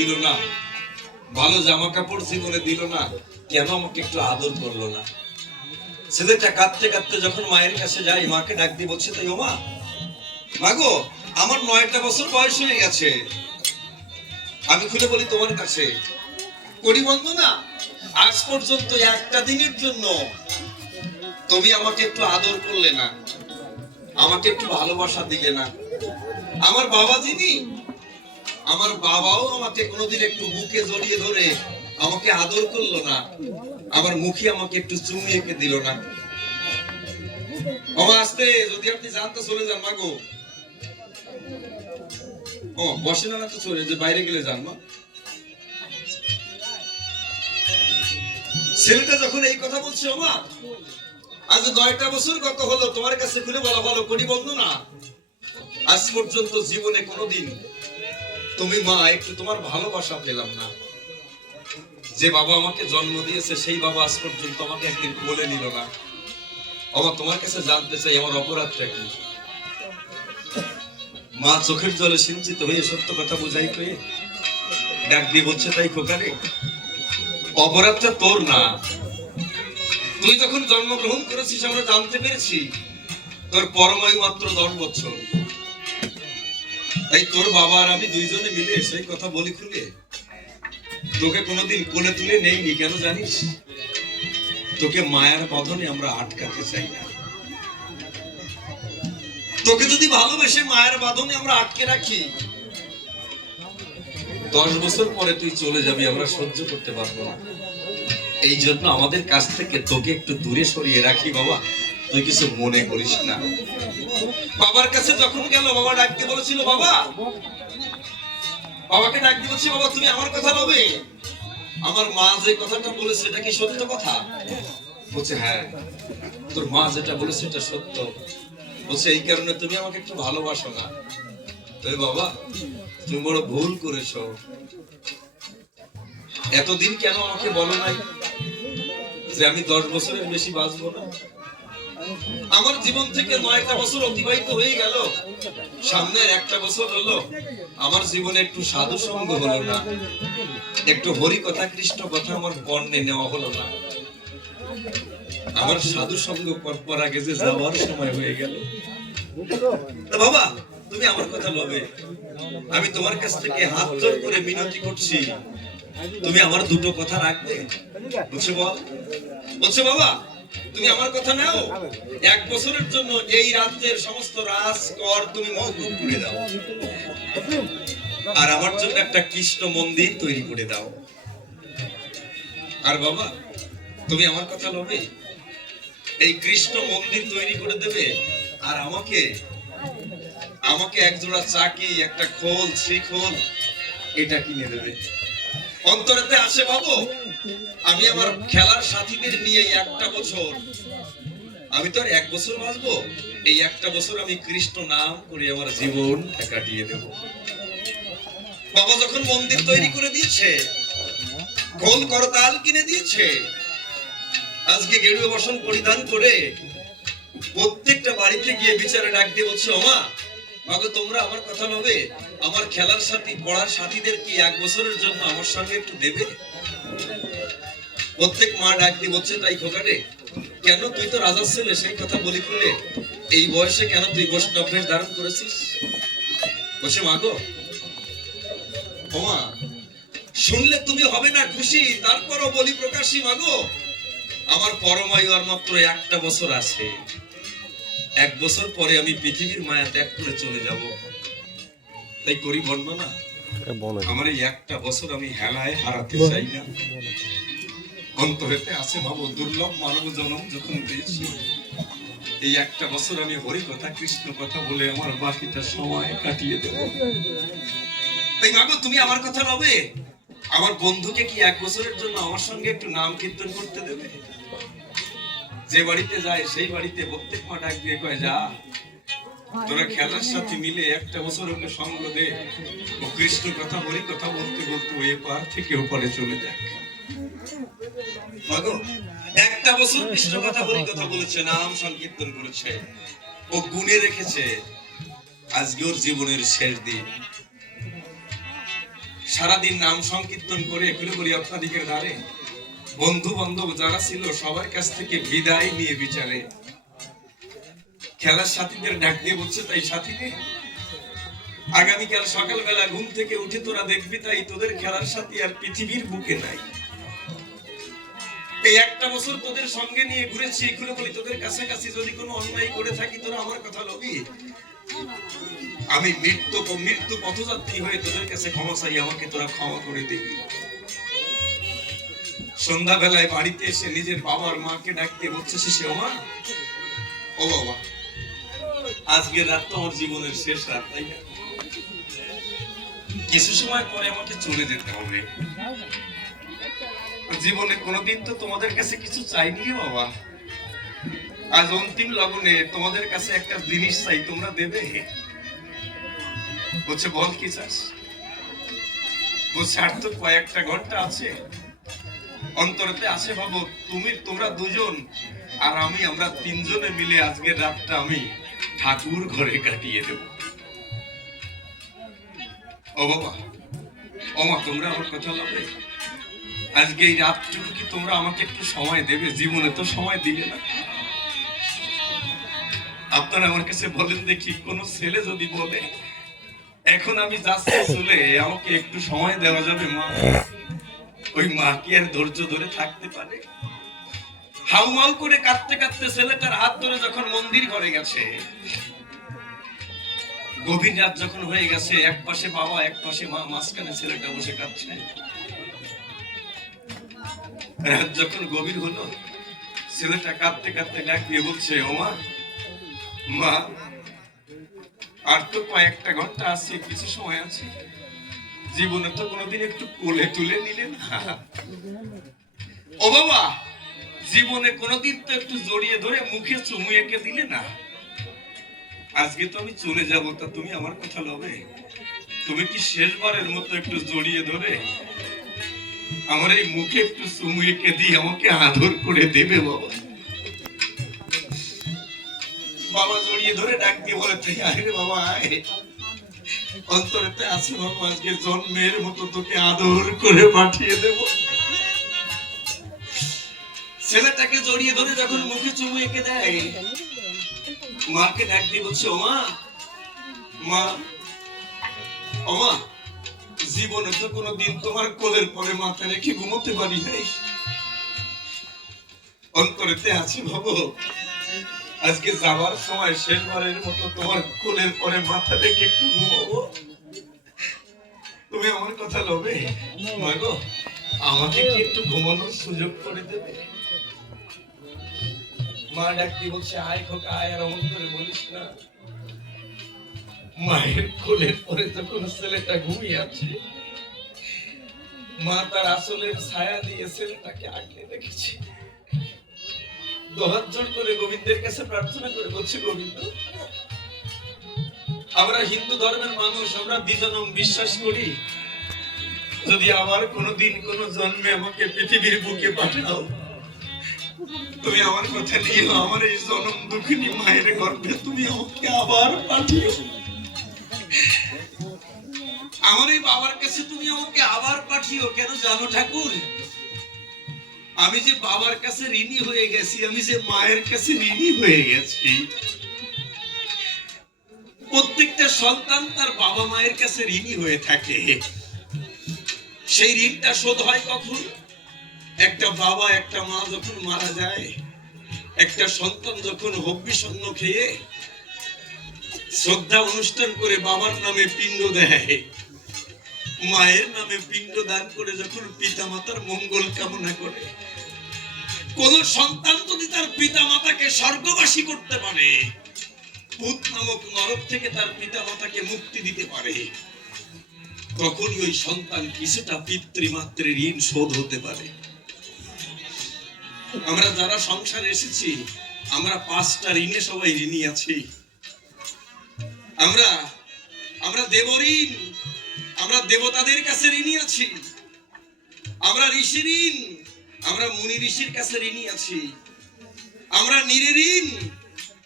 দিল না, ভালো জামা কাপড় জীবনে দিল না, কেন আমাকে একটু আদর করলো না? ছেলেটা কাঁদতে কাঁদতে যখন মায়ের কাছে যায়, মাকে ডাক দিয়ে বলছে, তাই ও মা, মাগো আমার 9টা বছর বয়স হয়ে গেছে, আমি খুলে বলি তোমার কাছে, করি বন্দনা, আজ পর্যন্ত একটা দিনের জন্য তুমি আমাকে একটু আদর করলে না, আমাকে একটু ভালোবাসা দিলে না। আমার বাবা যিনি, আমার বাবাও আমাকে কোনোদিন একটু বুকে জড়িয়ে ধরে আমাকে আদর করলো না, আমার মুখে আমাকে একটু চুমু এঁকে দিল না। বাবা আসতে, যদি আপনি জানতে চলে যান মাগো, ও বসে না তো চলে যে বাইরে গেলে যান মা। ছেলেটা যখন এই কথা বলছে, ও মা আজ 9টা বছর কত হলো, তোমার কাছে খুলে বলা ভালো, করি বন্দনা, আজ পর্যন্ত জীবনে কোনোদিন তুমি মা একটু তোমার ভালোবাসা পেলাম না। যে বাবা আমাকে জন্ম দিয়েছে সেই বাবা আজ পর্যন্ত আমাকে একদিন বলে নিল না। বাবা তোমার কাছে জানতে চাই আমার অপরাধটা কি? মা চোখের জলে সিঞ্চিত হয়ে সত্য কথা বুঝাই পেয়ে ডাক দিয়ে বলছে, তাই খোকারে, অপরাধটা তোর না। তুই যখন জন্মগ্রহণ করেছিস আমরা জানতে পেরেছি তোর পরমায়ু মাত্র 10 বছর। তাই তোর বাবা আর আমি দুইজনে মিলে সেই কথা বলি খুলে তোকে কোনোদিন কোলে তুলে নেইনি। কেন জানিস? তোকে মায়ের বঁধনে আমরা আটকাতে চাই না। তোকে যদি ভালোবেসে মায়ের বাঁধনে আমরা আটকে রাখি, 10 বছর পরে তুই চলে যাবি, আমরা সহ্য করতে পারবো না। এই জন্য আমাদের কাছ থেকে তোকে একটু দূরে সরিয়ে রাখি। বাবা তুই কিছু মনে করিস না। বাবার কাছে যখন গেল, বাবা ডাকতে বলেছিল, বাবা, বাবাকে ডাক দিয়ে বলছি, বাবা তুমি আমার কথা বলবে? আমার মা যে কথাটা বলেছে এটা কি সত্য কথা? বলছে হ্যাঁ, তোর মা যেটা বলেছে এটা সত্য। বলছে এই কারণে তুমি আমাকে একটু ভালোবাসো না। তাই বাবা তুমি বড় ভুল করেছো। এতদিন কেন আমাকে বলো নাই যে আমি 10 বছরের বেশি বাঁচবো না? আমার জীবন থেকে 9টা বছর অতিবাহিত হয়ে গেল, সামনে 1টা বছর হলো, আমার জীবনে একটু সাধু সঙ্গ হলো না, একটু হরি কথা কৃষ্ণ কথা আমার কর্ণে নেওয়া হলো না। আমার সাধু সঙ্গ করবার আগে যে যাওয়ার সময় হয়ে গেল। বাবা তুমি আমার কথা লবে, আমি তোমার কাছ থেকে হাত জোড় করে মিনতি করছি, তুমি আমার দুটো কথা রাখবে? বলছে বল। বলছে বাবা তুমি আমার কথা নাও, 1 বছরের জন্য এই রাজ্যের সমস্ত রাজ কর তুমি মওকুফ করে দাও, আর আমার জন্য একটা কৃষ্ণ মন্দির তৈরি করে দাও। আর বাবা তুমি আমার কথা লবে, এই কৃষ্ণ মন্দির তৈরি করে দেবে, আর আমাকে একজোড়া চাকি, একটা খোল, শ্রীখোল এটা কিনে দেবে। অন্তরেতে আসে বাবু, আমি আমার খেলার সাথীদের নিয়ে 1টা বছর, আমি তো আর 1 বছর বাঁচবো, এই 1টা বছর আমি কৃষ্ণ নাম করে আমার জীবন কাটিয়ে দেব। বাবা যখন মন্দির তৈরি করে দিয়েছে, খোল করতাল কিনে দিয়েছে, আজকে গেরুয়া বসন পরিধান করে প্রত্যেকটা বাড়িতে গিয়ে বিচারে ডাক দিয়ে বলছে, ওমা মাগো তোমরা আমার কথা লবে, আমার খেলার সাথী পড়ার সাথীদের কি 1 বছরের জন্য আমার সঙ্গে একটু দেবে? প্রত্যেক মা ডাক দিয়ে বলছে, তাই খোকারে, কেন তুই তো রাজার ছেলে, সেই কথা বলি খুলে এই বয়সে কেন তুই বৈষ্ণব বেশ ধারণ করেছিস? বসে মাগো, ওমা শুনলে তুমি হবে না খুশি, তারপরও বলি প্রকাশী মাগো, আমার পরমায়ু আর মাত্র 1টা বছর আছে, 1 বছর পরে আমি পৃথিবীর মায়া ত্যাগ করে চলে যাব। তাই করি বর্ণনা, আমার এই 1টা বছর আমি হেলায় হারাতে চাই না। অন্তরেতে আছে ভাবো, দুর্লভ মানব জন্ম যখন পেয়েছি, এই 1টা বছর আমি হরি কথা কৃষ্ণ কথা বলে আমার বাকিটা সময় কাটিয়ে দেব। তাই মাগো তুমি আমার কথা লবে, আমার বন্ধুকে কি 1 বছরের জন্য আমার সঙ্গে একটু নাম কীর্তন করতে দেবে? যে বাড়িতে যায় সেই বাড়িতে প্রত্যেক মা ডাক দিয়ে কয়, যা তোরা খেলার সাথে মিলে 1টা বছর ওকে সঙ্গ দে, ও কৃষ্ণ কথা হরি কথা বলতে বলতে ওই পার থেকে ওপারে চলে যাক। মাগো 1টা বছর কৃষ্ণ কথা হরি কথা বলেছে, নাম সংকীর্তন করেছে, ও গুণে রেখেছে, আজকে ওর জীবনের শেষ দিন। সারাদিন নাম সংকীর্তন করে এগুলো করি আপনাদিকের ধারে বন্ধু বান্ধব যারা ছিল সবার কাছ থেকে বিদায় নিয়ে বিচারে খেলার সাথীদের ডাক দিয়ে বলছে, তাই সাথী নে, আগামীকাল সকালবেলা ঘুম থেকে উঠে তোরা দেখবি তাই তোদের খেলার সাথী আর পৃথিবীর বুকে নাই। এই একটা বছর তোদের সঙ্গে নিয়ে ঘুরেছি, এগুলো বলি তোদের কাছাকাছি যদি কোনো অন্যায় করে থাকি তোরা আমার কথা লবি, আমি মৃত্যু পথযাত্রী হয়ে তোদের কাছে ক্ষমা চাই, আমাকে তোরা ক্ষমা করে দিবি। সন্ধ্যাবেলায় বাড়িতে এসে নিজের বাবার মাকে ডাক দিয়ে বলছে, সে ও মা, ও বাবা, আজকের রাত তো আমার জীবনের শেষ রাত, তাই না? কিছু সময় পরে আমাকে চলে যেতে হবে। জীবনে কোনোদিন তো তোমাদের কাছে কিছু চাইনি বাবা, আজ অন্তিম লগনে তোমাদের কাছে একটা জিনিস চাই, তোমরা দেবে? বলছে, বল কি চাস? বলছে, আর তো কয়েকটা ঘন্টা আছে, অন্তরতে আছে ভাবো, তোমরা দুজন আর আমি, আমরা তিনজনে মিলে আজকের রাতটা আমি ঠাকুর ঘরে কাটিয়ে দেব। ও বাবা, ও মা, তোমরা আমার কথা বলবে, আজকে এই রাতটুকু কি তোমরা আমাকে একটু সময় দেবে? জীবনে তো সময় দিলে না। আপনারা আমার কাছে বলেন দেখি, কোন ছেলে যদি বলে এখন আমি যাচ্ছি চলে, আমাকে একটু সময় দেওয়া যাবে মা, ওই মা কি আর ধৈর্য ধরে থাকতে পারে? হাউমাউ করে কাঁদতে কাঁদতে ছেলেটার হাত ধরে যখন মন্দির ঘরে গেছে, গভীর রাত যখন হয়ে গেছে, এক পাশে বাবা এক পাশে মা, মাঝখানে ছেলেটা বসে কাঁদছে। রাত যখন গভীর হলো, ছেলেটা কাঁদতে কাঁদতে ডাক দিয়ে বলছে, ও মা, মা, আর তো কয়েকটা ঘন্টা আছে, কিছু সময় আছে, জীবনে তো কোনোদিন একটু কোলে তুলে নিলে না। ও বাবা, জীবনে কোনোদিন তো একটু জড়িয়ে ধরে মুখে চুমু এঁকে দিলে না। আজকে তো আমি চলে যাব, তা তুমি আমার কথা লবে? তুমি কি শেষবারের মতো একটু জড়িয়ে ধরে আমার এই মুখে একটু চুমু এঁকে দিয়ে আমাকে আদর করে দেবে বাবা? বাবা জড়িয়ে ধরে ডাক দিয়ে বলে, আরে বাবা আয়, অন্তরেতে আছে বাবা, আজকে জন্মের মতো তোকে আদর করে পাঠিয়ে দেব। ছেলেটাকে জড়িয়ে ধরে যখন মুখে চুমু এঁকে দেয়, মাকে ডাক দিয়ে বলছে, ও মা, মা, ও মা, জীবনে তো কোনোদিন তোমার কোলের পরে মাথা রেখে ঘুমোতে পারি নাই, অন্তরেতে আছে ভাবো, আজকে যাবার সময় শেষবারের মতো তোমার কোলের পরে মাথা রেখে একটু ঘুমাবো, তুমি আমার কথা লবে? মা গো, আমাকে কি একটু ঘুমানোর সুযোগ করে দেবে? মা ডাক দিয়ে বলছে, আয় খোকা আয়, আর অমন করে বলিস না। মায়ের কোলের পরে যখন ছেলেটা ঘুমিয়ে আছে, মা তার আঁচলের ছায়া দিয়ে ছেলেটাকে আগলে রেখেছে। দুহাত জোড় করে গোবিন্দের কাছে প্রার্থনা করে বলছে, গোবিন্দ, আমরা হিন্দু ধর্মের মানুষ, আমরা দ্বিজনম বিশ্বাস করি, যদি আবার কোনোদিন কোনো জন্মে আমাকে পৃথিবীর বুকে পাঠাও, তুমি আমার কথা নিয়ে আমার এই জনম দুঃখিনী মায়ের গর্ভে তুমি আমাকে আবার পাঠিও, আমার এই বাবার কাছে তুমি আমাকে আবার পাঠিও। কেন জানো ঠাকুর? আমি যে বাবার কাছে ঋণী হয়ে গেছি, আমি যে মায়ের কাছে ঋণী হয়ে গেছি। প্রত্যেকটা সন্তান তার বাবা মায়ের কাছে ঋণী হয়ে থাকে। সেই ঋণটা শোধ হয় কখন? একটা বাবা একটা মা যখন মারা যায়, একটা সন্তান যখন হব্বিষণ্ণ খেয়ে শ্রদ্ধা অনুষ্ঠান করে বাবার নামে পিণ্ড দেয়, মায়ের নামে পিণ্ড দান করে যখন পিতা মাতার মঙ্গল কামনা করে, কোন সন্তান যদি তার পিতা মাতাকে স্বর্গবাসী করতে পারে, ভূত নামক নরক থেকে তার পিতা মাতাকে মুক্তি দিতে পারে, তখনই ওই সন্তান কিছুটা পিতৃমাতৃ ঋণ শোধ হতে পারে। আমরা যারা সংসারে এসেছি, আমরা 5টা ঋণে সবাই ঋণী আছি। আমরা দেবঋণ, আমরা দেবতাদের কাছে ঋণী আছি, আমরা ঋষি ঋণ, আমরা মুনি ঋষির কাছে ঋণী আছি, আমরা নির্ঋণ,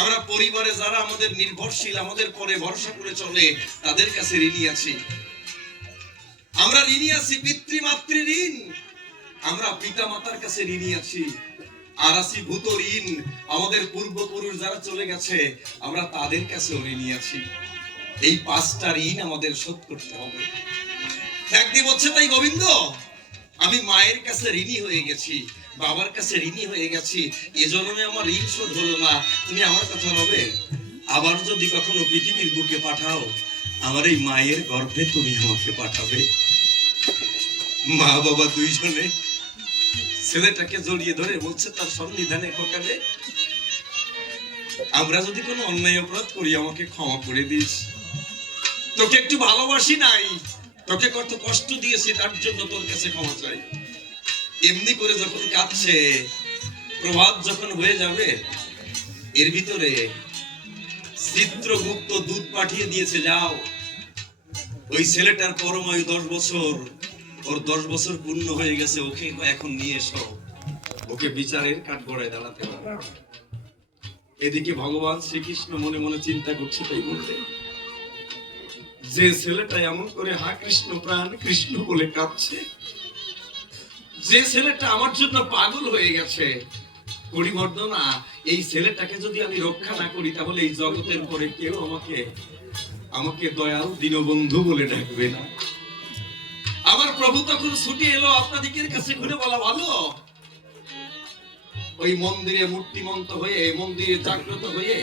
আমরা পরিবারে যারা আমাদের নির্ভরশীল, আমাদের পরে ভরসা করে চলে, তাদের কাছে ঋণী আছি। আমরা ঋণী আছি, পিতৃমাতৃ ঋণ, আমরা পিতা মাতার কাছে ঋণী আছি। আর আছি ভূত ঋণ, আমাদের পূর্বপুরুষ যারা চলে গেছে আমরা তাদের কাছে ঋণী আছি। এই 5টা ঋণ আমাদের শোধ করতে হবে। একদিন বলছে তাই গোবিন্দ, আমি মায়ের কাছে ঋণী হয়ে গেছি, বাবার কাছে ঋণী হয়ে গেছি, এজন্যে আমার ঋণ শোধ হলো না। তুমি আমার কথা হবে, আবার যদি কখনো পৃথিবীর বুকে পাঠাও, আমার এই মায়ের গর্ভে তুমি আমাকে পাঠাবে। মা বাবা দুইজনে ছেলেটাকে জড়িয়ে ধরে বলছে তার সন্নিধানে, খোকারে আমরা যদি কোনো অন্যায় অপরাধ করি আমাকে ক্ষমা করে দিস। তোকে একটু ভালোবাসি নাই, তোকে কত কষ্ট দিয়েছি, তার জন্য তোর কাছে ক্ষমা চাই। এমনি করে যখন কাঁদছে, প্রভাত যখন হয়ে যাবে, এর ভিতরে চিত্রগুপ্ত দূত পাঠিয়ে দিয়েছে, যাও ওই ছেলেটার পরমায়ু 10 বছর, ওর 10 বছর পূর্ণ হয়ে গেছে, ওকে এখন নিয়ে এসো, ওকে বিচারের কাঠগড়ায় দাঁড়াতে হবে। এদিকে ভগবান শ্রীকৃষ্ণ মনে মনে চিন্তা করছে, তাই বলতে যে ছেলেটা এমন করে হা কৃষ্ণ প্রাণ কৃষ্ণ বলে কাঁদছে, যে ছেলেটা আমার জন্য পাগল হয়ে গেছে, পরিবর্তনা এই ছেলেটাকে যদি আমি রক্ষা না করি তাহলে এই জগতের পরে কেউ আমাকে দয়াল দীনবন্ধু বলে ডাকবে না। আমার প্রভু তখন ছুটে এলো আপনাদিকের কাছে, ঘুরে বলা ভালো, ওই মন্দিরে মূর্তিমন্ত হয়ে, মন্দিরে জাগ্রত হয়ে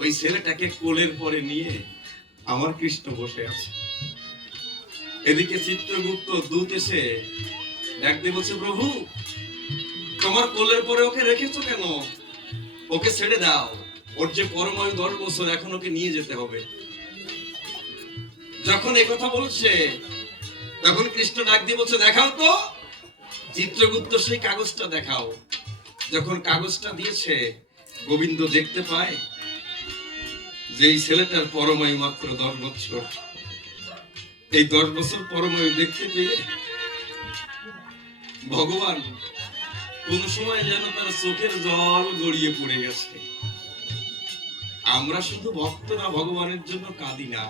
ওই ছেলেটাকে কোলের পরে নিয়ে আমার কৃষ্ণ বসে আছে। এদিকে চিত্রগুপ্ত দূত এসে ডাকতে বলছে, প্রভু তোমার কোলের পরে ওকে রেখেছো কেন? ওকে ছেড়ে দাও, ওর যে পরমায়ু 10 বছর, এখন ওকে নিয়ে যেতে হবে। যখন এই কথা বলছে তখন কৃষ্ণ ডাক দিয়ে বলছে, দেখাও তো। চিত্রগুপ্ত সেই কাগজটা দেখাও। যখন কাগজটা দিয়েছে, গোবিন্দ দেখতে পায় যে এই ছেলেটার পরমায়ু মাত্র 10 বছর। এই 10 বছর পরমায়ু দেখতে পেয়ে ভগবান কোন সময় যেন তার চোখের জল গড়িয়ে পড়ে গেছে। আমরা শুধু ভক্তরা ভগবানের জন্য কাঁদি না,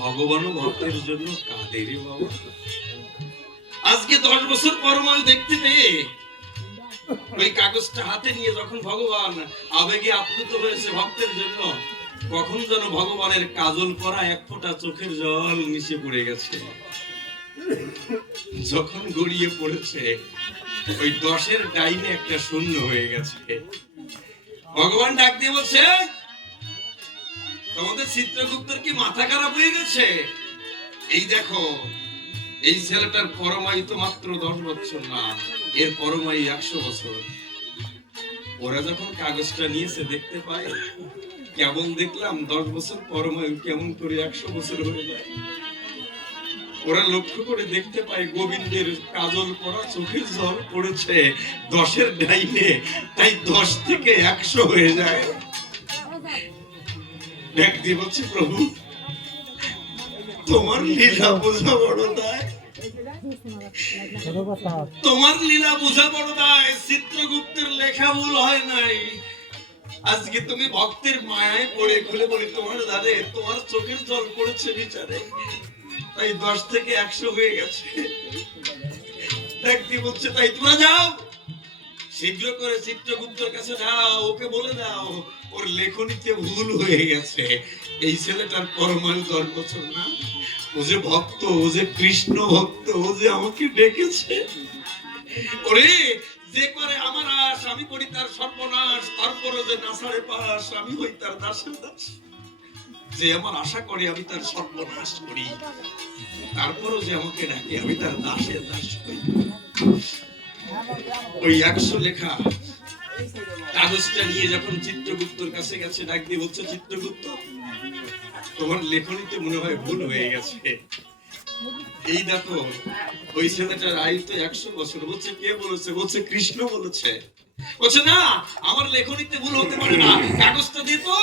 ভগবানও ভক্তের জন্য কাঁদে রে বাবা। আজকে 10 বছর পরমায়ু দেখতে পেয়ে ওই কাগজটা হাতে নিয়ে যখন ভগবান আবেগে আপ্লুত হয়েছে ভক্তের জন্য, কখন যেন ভগবানের কাজল করা 1 ফোঁটা চোখের জল মিশে পড়ে গেছে। যখন গড়িয়ে পড়েছে, ওই 10-এর ডাইনে একটা শূন্য হয়ে গেছে। ভগবান ডাক দিয়ে বলছে, তোমাদের চিত্রগুপ্তের কি মাথা খারাপ হয়ে গেছে? এই দেখো, এই ছেলেটার পরমায়ু তো মাত্র 10 বছর না, এর পরমায়ু 100 বছর। ওরা যখন কাগজটা নিয়েছে দেখতে পায়, কেমন দেখলাম 10 বছর পরমায়ু কেমন করে 100 বছর হয়ে যায়। ওরা লক্ষ্য করে দেখতে পায় গোবিন্দের কাজল পড়া চোখের জল পড়েছে 10-এর ডাইনে, তাই 10 থেকে 100 হয়ে যায়। দেখ দিয়ে বলছে, প্রভু তোমার লীলা বোঝা বড় দায়, তোমার লীলা বোঝা বড় দায়। চিত্রগুপ্তের লেখা ভুল হয় নাই। আজকে তুমি ভক্তের মায়ায় পড়ে, খুলে বলি তোমার দাদে, তোমার চোখের জল পড়েছে বিচারে, তাই 10 থেকে 100 হয়ে গেছে। দেখতে বলছে, তাই তোমরা যাও, শীঘ্র করে চিত্রগুপ্তের কাছে যাও, ওকে বলে দাও ওর লেখনীতে ভুল হয়ে গেছে। এই ছেলেটার পরমায়ু 10 বছর না, ও যে ভক্ত, ও যে কৃষ্ণ ভক্ত, ও যে আমাকে ডেকেছে। ওরে যে করে আমার আশ, আমি করি তার সর্বনাশ, তারপরে যে না ছাড়ে পাশ, আমি হই তার দাসের দাস। যে আমার আশা করে আমি তার সর্বনাশ করি, তারপরও যে আমাকে ডাকে আমি তার দাসের দাস হই। ওই 100 লেখা কাগজটা নিয়ে যখন চিত্রগুপ্তর কাছে গেছে, ডাক দিয়ে বলছে, চিত্রগুপ্ত তোমার লেখনীতে মনে হয় ভুল হয়ে গেছে। এই দেখো, ওই ছেলেটার আয়ু তো 100 বছর। বলছে, কে বলেছে? বলছে, কৃষ্ণ বলেছে। বলছে, না, আমার লেখনীতে ভুল হতে পারে না, কাগজটা দিয়ে তো।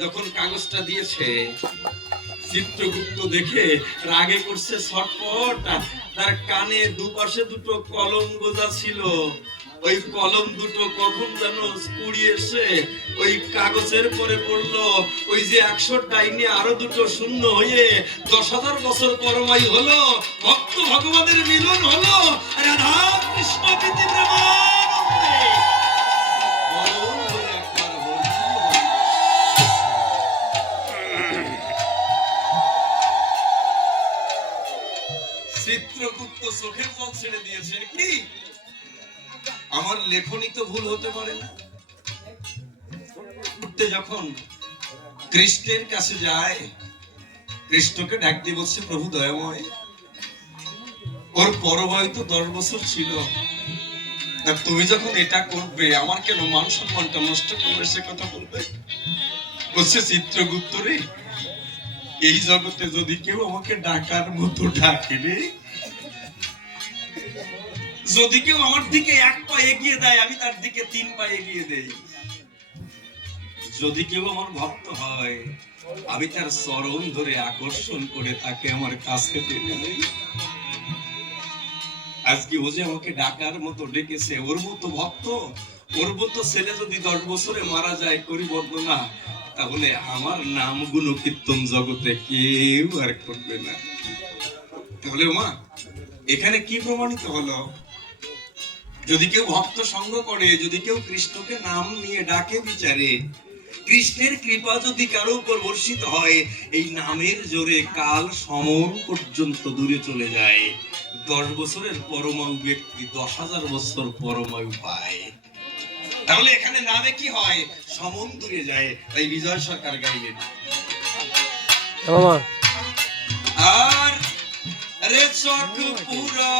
যখন কাগজটা দিয়েছে, চিত্রগুপ্ত দেখে রাগে করছে ছটফট। তার কানে দুপাশে দুটো কলম গোজা ছিল, ওই কলম দুটো কখন যেন কুড়িয়ে এসে ওই কাগজের পরে পড়লো, ওই যে 100 ডাইনে আরো দুটো শূন্য হয়ে 10,000 বছর পরমায়ু হলো, ভক্ত ভগবানের মিলন হলো, রাধা কৃষ্ণ প্রীতি প্রেমানন্দে বরণ হয়ে একবার হরি হরি। চিত্রগুপ্ত চোখের জল ছেড়ে দিয়েছে। কি আমার লেখনী তো ভুল হতে পারে না। যখন কৃষ্ণের কাছে যায়, কৃষ্ণকে ডাক দিয়ে বলছে, প্রভু দয়াময়, ওর পরমায়ু তো 10 বছর ছিল, তুমি যখন এটা করবে আমার কেন মান সম্মানটা নষ্ট করবে সে কথা বলবে? বলছে, চিত্রগুপ্ত রে, এই জগতে যদি কেউ আমাকে ডাকার মতো ডাকে রে, যদি কেউ আমার দিকে 1 পা এগিয়ে দেয় আমি তার দিকে 3 পা এগিয়ে দেই, যদি কেউ আমার ভক্ত হয় আমি তার চরণ ধরে আকর্ষণ করে তাকে আমার কাছে টেনে নেই। আজকে ও যে আমাকে ডাকার মতো ডেকেছে, ওর মতো ভক্ত, ওর মতো ছেলে যদি 10 বছরে মারা যায় করি বর্ণনা, তাহলে আমার নাম গুণ কীর্তন জগতে কেউ আর করবে না। তাহলে মা এখানে কি প্রমাণিত হলো? যদি কেউ ভক্ত সঙ্গ করে, যদি কেউ কৃষ্ণকে নাম নিয়ে ডাকে বিচারে, কৃষ্ণের কৃপা যদি কারো উপর বর্ষিত হয়, এই নামের জোরে কাল সমন পর্যন্ত দূরে চলে যায়। 10 বছরের পরমায়ু ব্যক্তি 10,000 বছর পরমায়ু পায়। তাহলে এখানে নামে কি হয়? সমন দূরে যায়। তাই বিজয় সরকার গাইলেন, আর রে চক পুরা